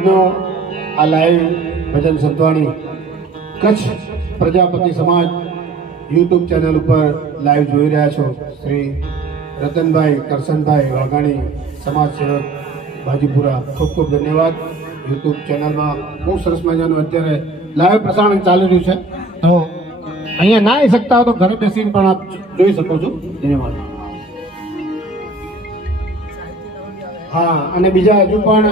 આજનો આ લાઈવ ભજન સંતવાણી કચ્છ પ્રજાપતિ સમાજ યુટ્યુબ ચેનલ ઉપર લાઈવ જોઈ રહ્યા છો. શ્રી રતનભાઈ કરશનભાઈ વાઘાણી સમાજ સેવક બાજીપુરા, ખૂબ ખૂબ ધન્યવાદ. યુટ્યુબ ચેનલમાં બહુ સરસ મજાનું અત્યારે લાઈવ પ્રસારણ ચાલી રહ્યું છે. તો અહીંયા ના આવી શકતા હો તો ઘરે બેસીને પણ આપ જોઈ શકો છો. ધન્યવાદ. હા, અને બીજા હજુ પણ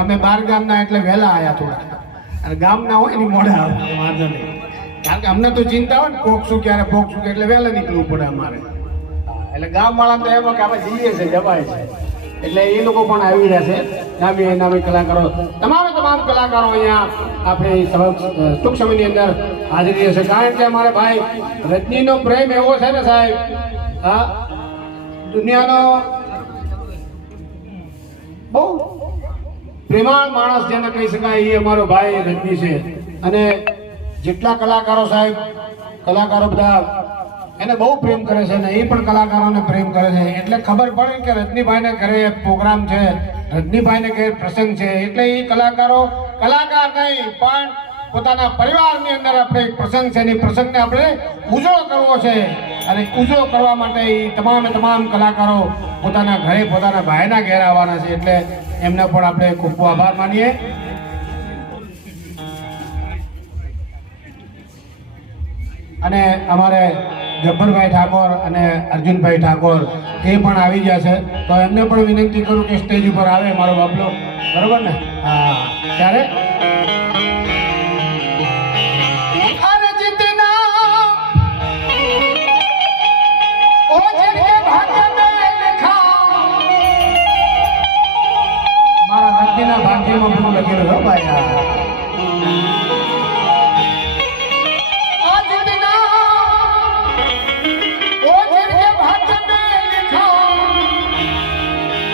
અમે 12 ગામના એટલે વહેલા આવ્યા થોડા, અને ગામના હોય ને મોડા આવે વાંધો નહીં, કારણ કે અમને તો ચિંતા હોય ને પોકશું ક્યારે પોકશું એટલે વહેલા નીકળવું પડે અમારે. એટલે ગામ વાળા તો એમાં કે આપણે જઈએ છે જવાય છે, એટલે એ લોકો પણ આવી રહ્યા છે. નામી નામી કલાકારો, તમામ કલાકારો અહીંયા આપણે ટૂંક સમયની અંદર હાજરી રહેશે. કારણ કે અમારે ભાઈ રજનીનો પ્રેમ એવો છે ને સાહેબ, હા, દુનિયાનો બહુ પ્રેમાળ માણસ જેને કહી શકાય એ અમારો ભાઈ રજની છે. અને જેટલા કલાકારો સાહેબ, કલાકારો બધા એને બહુ પ્રેમ કરે છે, અને એ પણ કલાકારોને પ્રેમ કરે છે. એટલે ખબર પડે કે રજનીભાઈને ઘરે પ્રોગ્રામ છે, રજનીભાઈને ઘરે પ્રસંગ છે, એટલે એ કલાકારો કલાકાર નહીં પણ પોતાના પરિવારની અંદર આપણે એક પ્રસંગ છે, એ પ્રસંગને આપણે ઉજળો કરવો છે. અને ઉજળો કરવા માટે એ તમામ કલાકારો પોતાના ઘરે પોતાના ભાઈના ઘેર આવવાના છે. એટલે એમને પણ આપણે ખૂબ ખૂબ આભાર માનીએ. અને અમારે જબ્બરભાઈ ઠાકોર અને અર્જુનભાઈ ઠાકોર એ પણ આવી ગયા છે, તો એમને પણ વિનંતી કરું કે સ્ટેજ ઉપર આવે મારો બાબલો, બરોબર ને? હા, ત્યારે મારા રજનીના ભાગ્યમાં બધું લખેલું છે ભાઈ.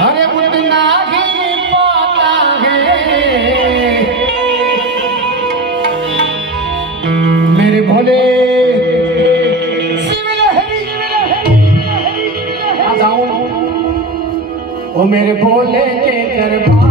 अरे उतना ही पाता है मेरे भोले ओ मेरे भोले के दरबार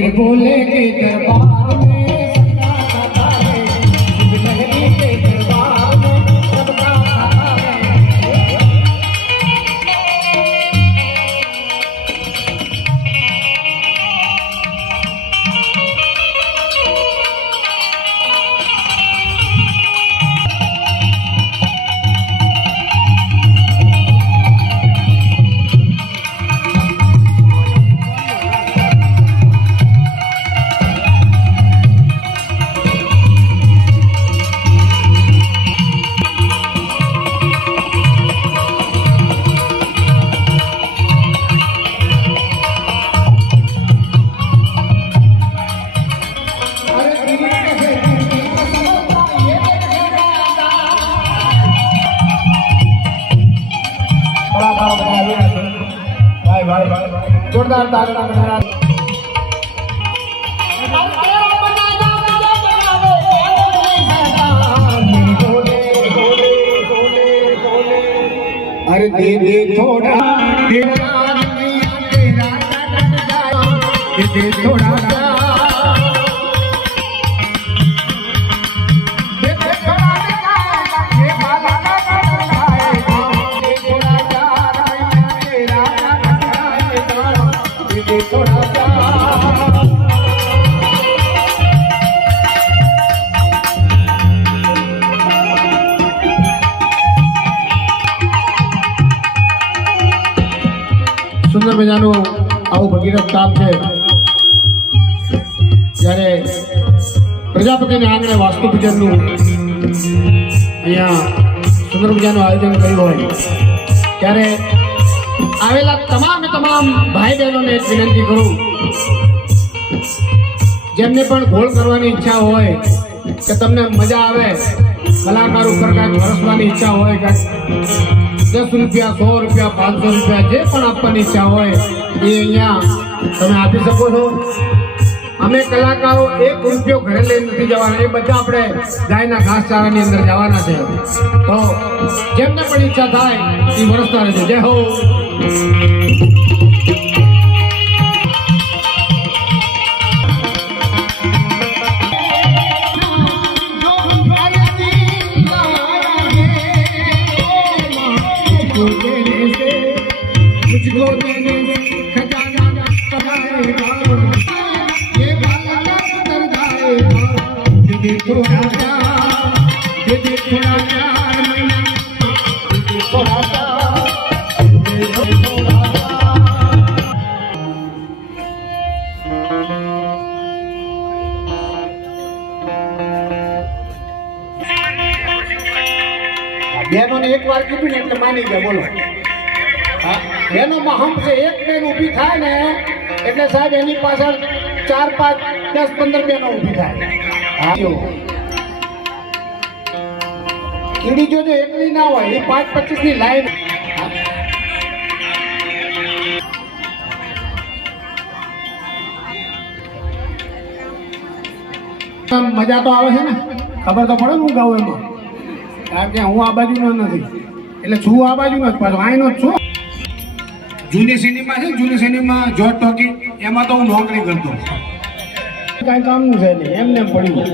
मेरे भोले के दरबार में सबका खाता है, शिव लहरी के दरबार में सबका खाता है। जोरदार तालियां बजा अरे दे दे थोड़ा तेरा दे थोड़ा સુંદર મજાનું આવું ભગીરથ કામ છે. જ્યારે પ્રજાપતિના આંગણે વાસ્તુ પૂજનનું અહીંયા સુંદર મજાનું આયોજન કર્યું હોય ત્યારે આવેલા તમામ ભાઈ બહેનોને એક વિનંતી કરું, જેમને પણ ગોળ કરવાની ઈચ્છા હોય કે તમને મજા આવે, કલાકાર ઉપર કાંઈક વરસવાની ઈચ્છા હોય, કાંઈક 10 રૂપિયા 100 રૂપિયા 500 રૂપિયા જે પણ આપવાની ઈચ્છા હોય એ અહીંયા તમે આપી શકો છો. અમે કલાકારો 1 રૂપિયો ઘરે લઈને નથી જવાના, એ બધા આપણે ગાયના ઘાસચારાની અંદર જવાના છે. તો જેમને પણ ઈચ્છા થાય એ વરસતા રહેજો. જય હો. બહેનોને એક વાર કીધું ને એટલે માની ગયા. બોલો, એનો મહમ છે. એક બેન ઊભી થાય ને એટલે સાહેબ એની પાછળ 4 5 10 15 બહેનો ઊભી થાય. કીડી જો એકલી ના હોય એ 5 25 ની લાઈન. મજા તો આવે છે ને, ખબર તો પડે ને હું ગાઉં એમાં, કારણ કે હું આ બાજુનો નથી એટલે છું આ બાજુનો જ, પાછો આઈનો જ છું. જૂની સિનેમા છે, જૂની સિનેમા જોટ ટોકી, એમાં તો હું નોકરી કરતો. કાંઈ કામનું છે નહીં, એમને એમ પડ્યું.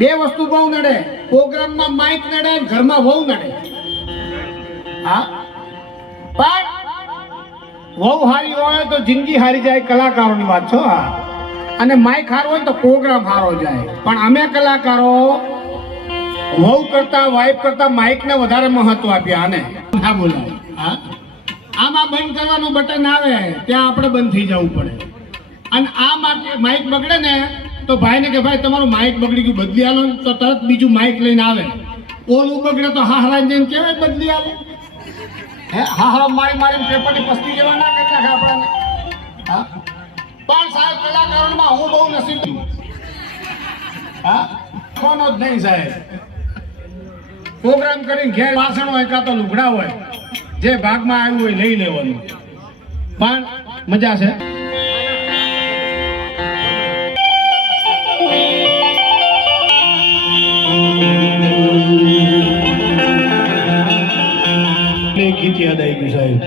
2 વસ્તુ બહુ નડે, પ્રોગ્રામમાં માઇક નડે, ઘરમાં બહુ નડે. હા, પણ બહુ હારી હોય તો જિંદગી હારી જાય, કલાકારોની વાત છો. હા, અને માઇક હારો હોય તો પ્રોગ્રામ હારો જાય. પણ અમે કલાકારો વહુ કરતા વાઇફ કરતા માઇકને વધારે મહત્વ આપ્યા. આને હા બોલાય. હા, આમાં બંધ કરવાનું બટન આવે ત્યાં આપણે બંધ થઈ જવું પડે. અને આ માઇક બગડે ને તો ભાઈને કે ભાઈ તમારું માઇક બગડી ગયું, બદલી આલો, તો તરત બીજું માઇક લઈને આવે. ઓલું બગડે તો હા હરાઈને જઈને કેવાય બદલી આલો. હે હા મારીને પેપરની પસ્તી જેવા ના કરતા આપણને. હા, પણ સાહેબ કલાકારોમાં હું બહુ નસીબ છું. હા, કોનો જ નહીં સાહેબ. પ્રોગ્રામ કરીને ઘેર વાસણ હોય કાં તો લુગડા હોય, જે ભાગમાં આવ્યું હોય લઈ લેવાનું. પણ મજા છે. ગીત યાદ આવી ગયું સાહેબ.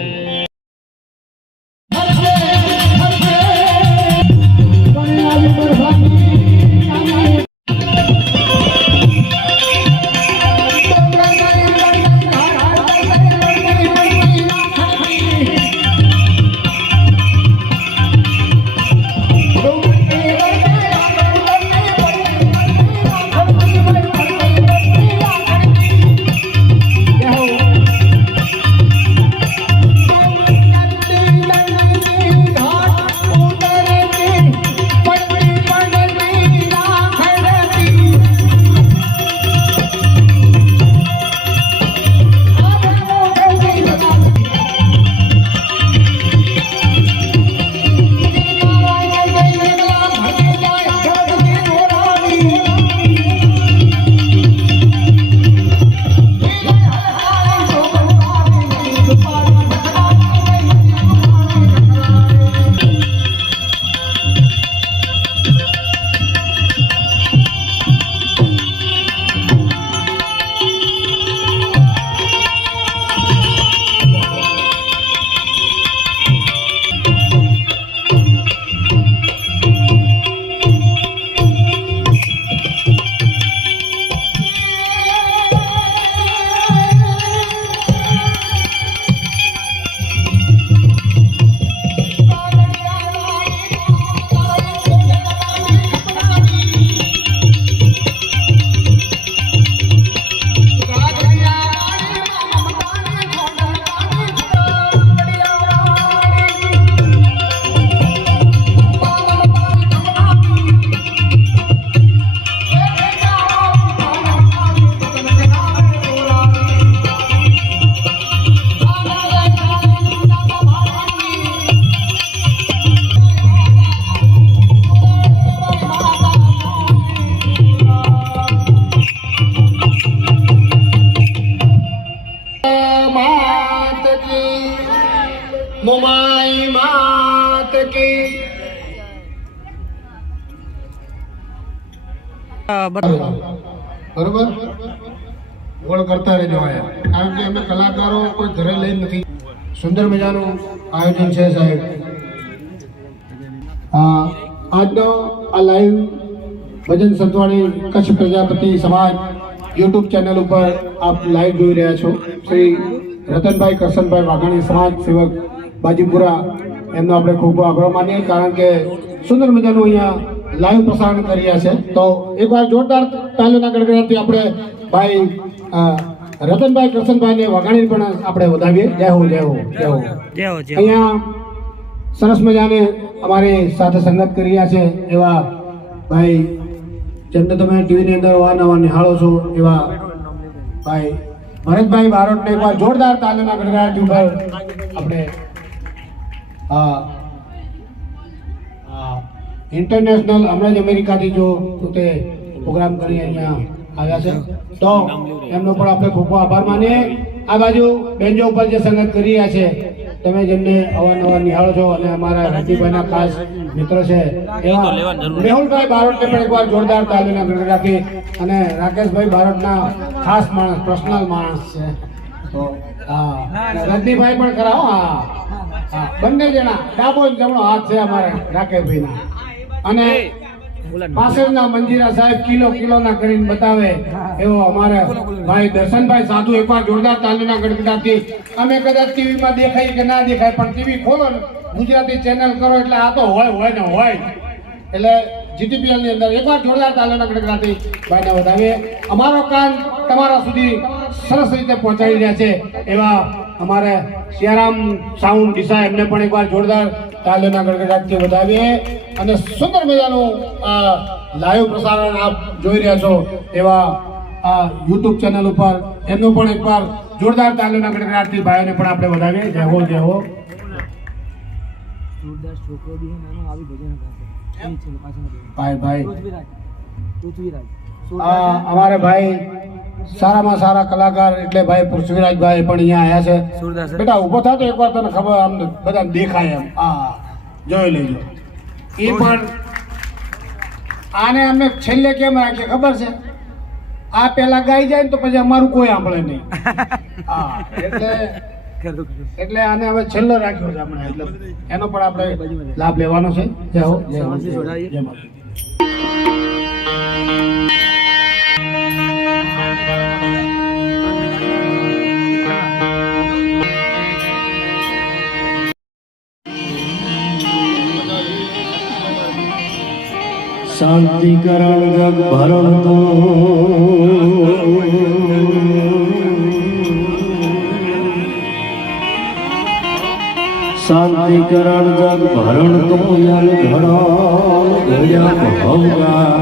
બરોબર ગોળ કરતા રહેજો આયા, કારણ કે અમે કલાકારો કોઈ ઘરે લઈ નથી. સુંદર મજાનું આયોજન છે સાહેબ. આજનો આ લાઈવ ભજન સંતવાણી કચ્છ પ્રજાપતિ સમાજ યુટ્યુબ ચેનલ ઉપર આપ લાઈવ જોઈ રહ્યા છો. શ્રી રતનભાઈ કરશનભાઈ વાઘાણી સમાજ સેવક બાજીપુરા, એમનો આપણે ખૂબ આભાર માનીએ, કારણ કે સુંદર મજાનું અહીંયા લાઈવ પ્રસારણ કરી રહ્યા છે. તો એકવાર જોરદાર તાલીના ગડગડાટથી આપણે ભાઈ રતનભાઈ કરશનભાઈને વાઘાણી પણ આપણે વધાવીએ. જય હો જય હો જય હો. અહીંયા સરસ મજાને અમારી સાથે સંગત કરી રહ્યા છે એવા ભાઈ, જેમને તમે ટીવીની અંદર અવારનવાર નિહાળો છો, એવા ભાઈ ભરતભાઈ બારોટને એકવાર જોરદાર તાલીના ગડગડાટ ઉપર આપણે ઇન્ટરનેશનલ હમણાં જ અમેરિકાથી જો તે પ્રોગ્રામ કરી અહીંયા આવ્યા છે, તો એમનો પણ આપણે ખૂબ આભાર માનીએ. આ બાજુ બેન્ચો ઉપર જે સંગત કરી રહ્યા છે, તમે જેમને અવારનવાર નિહાળો છો અને અમારા રતિભાઈના ખાસ મિત્ર છે એવા મેહુલભાઈ બારોટને પણ એકવાર જોરદાર તાલીના ગડગડાટથી, અને રાકેશભાઈ બારોટના ખાસ માણસ, પર્સનલ માણસ છે, તો રજનીભાઈ પણ કરાવો. હા, બંને જણા ડાબો જમણો હાથ છે અમારા રાકેશભાઈના. અને પાછળના મંજીરા સાહેબ કિલોના કરીને બતાવે એવો અમારા ભાઈ દર્શનભાઈ સાધુ, એકવાર જોરદાર તાલીના ગડગડાટથી. અમે કદાચ ટીવીમાં દેખાય કે ના દેખાય, પણ ટીવી ખોલો ને ગુજરાતી ચેનલ કરો એટલે આ તો હોય ને હોય. એટલે જીટીપીએલ ની અંદર એકવાર જોરદાર તાલીના ગડગડાટથી ભાઈને વધાવીએ. અમારો કામ તમારા સુધી સરસ રીતે પહોંચાડી રહ્યા છે એવા અમારે સિયારામ સાઉન્ડ ડીસા, એમને પણ એકવાર જોરદાર તાલીના ગડગડાટથી વધાવીએ. અને સુંદર મજાનું લાઈવ પ્રસારણ આપ જોઈ રહ્યા છો એવા યુટ્યુબ ચેનલ ઉપર, એમનું પણ એકવાર જોરદાર તાલીના ગડગડાટથી ભાઈઓને પણ આપણે વધાવીએ. જય હો જય હો. ભાઈ અમારે ભાઈ સારામાં સારા કલાકાર એટલે ભાઈ પૃથ્વીરાજભાઈ પણ અહીંયા આવ્યા છે. બેટા ઉભો થતો એકવાર, તને ખબર અમને બધા દેખાય એમ. જોઈ લેજો. એ પણ આને અમે છેલ્લે કેમ રાખીએ ખબર છે? આ પેલા ગાઈ જાય ને તો પછી અમારું કોઈ સાંભળે નહીં. એટલે આને હવે છેલ્લો રાખ્યો છે આપણે, એટલે એનો પણ આપણે લાભ લેવાનો છે. જય હો જય હો જય માતા. શાંતિ કરણ જગ ભરણ તો શાંતિ કરણ જગ ભરણ તો યલ ઘણા ઘડ્યા ભવરા.